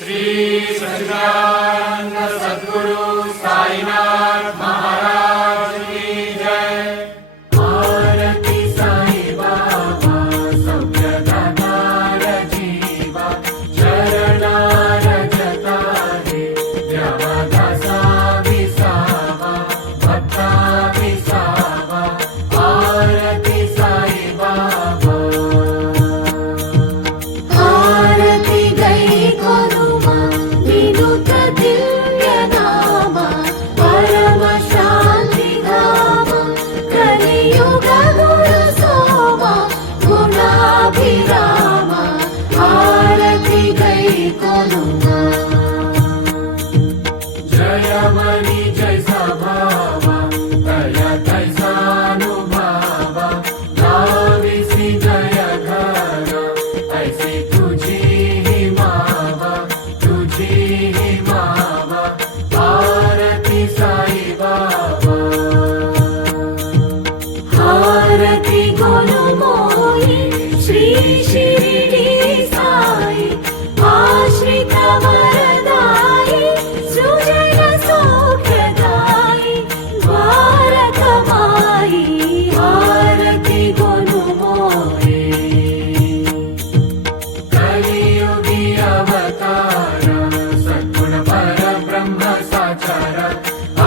श्री सच्चिदानंद सद्गुरु साईनाथ महाराज की जय। आरती साई बाबा सभ्यदातार जीवा चरणार जता है देवदासा विसावा भक्ता विसावा। आरती साई बाबा आरती गई गुरुमा विनुत दिव्य नाम परम शांति धाम कलियुग गुरु सोमा गुणाभिराम। आरती गई गुरुमा जय मणि जय सभावा दया तैसानुभावा नाविसी जय घर ऐसी तुझी ही मावा तुझी ही मावा। आरती साई बाबा आरती गुरु मोहि श्री शिरडी साई आश्रित वरदाई सृजन सौख्यदाई द्वारकमाई। आरती गुरु मोहि कलियुगी अवतार सद्गुण पर ब्रह्म साचार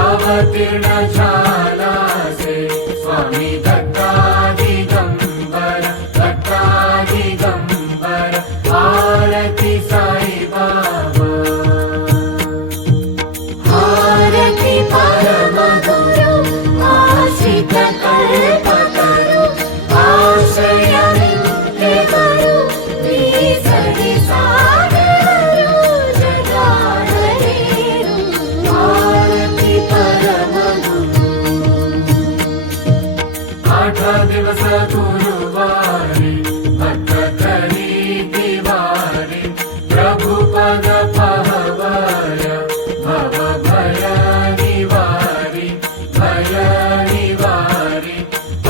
अवतीर्ण झाला से स्वामी दत्तादिगंबर दत्तादिगंबर। आरती साई बाबा आरती परम गुरु आश्रित कल्पतरु आश्रय नित्य गुरु विसरि सागरु जगाधरेरु। आरती परम गुरु 8 दिवस गुरुवारी भक्त करी दिवारी प्रभु पद पहवय भव भय निवारी भय निवारी।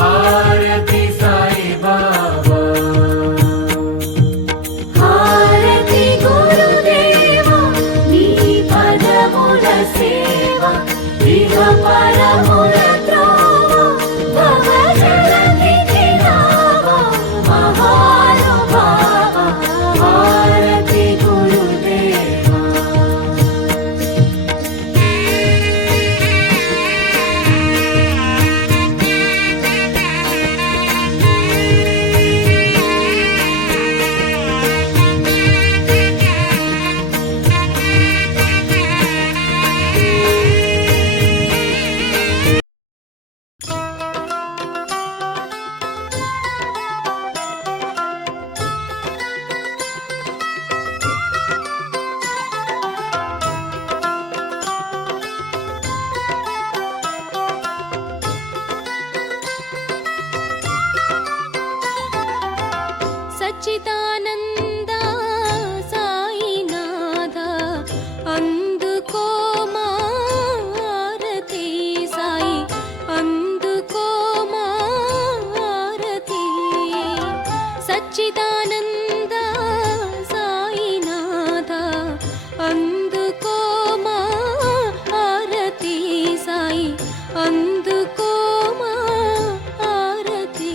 आरती साई बाबा आरती गुरुदेवा नी पदमुल सेवा इह परमुल त्रोवा भव जलनिधि नावा महानुभावा। आरती गुरुदेवा సచ్చిదానంద సాయినాథ అందుకో మా ఆరతి సాయి అందుకో మా ఆరతి। సచ్చిదానంద సాయినాథ అందుకో మా ఆరతి సాయి అందుకో మా ఆరతి।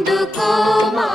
అందుకో మా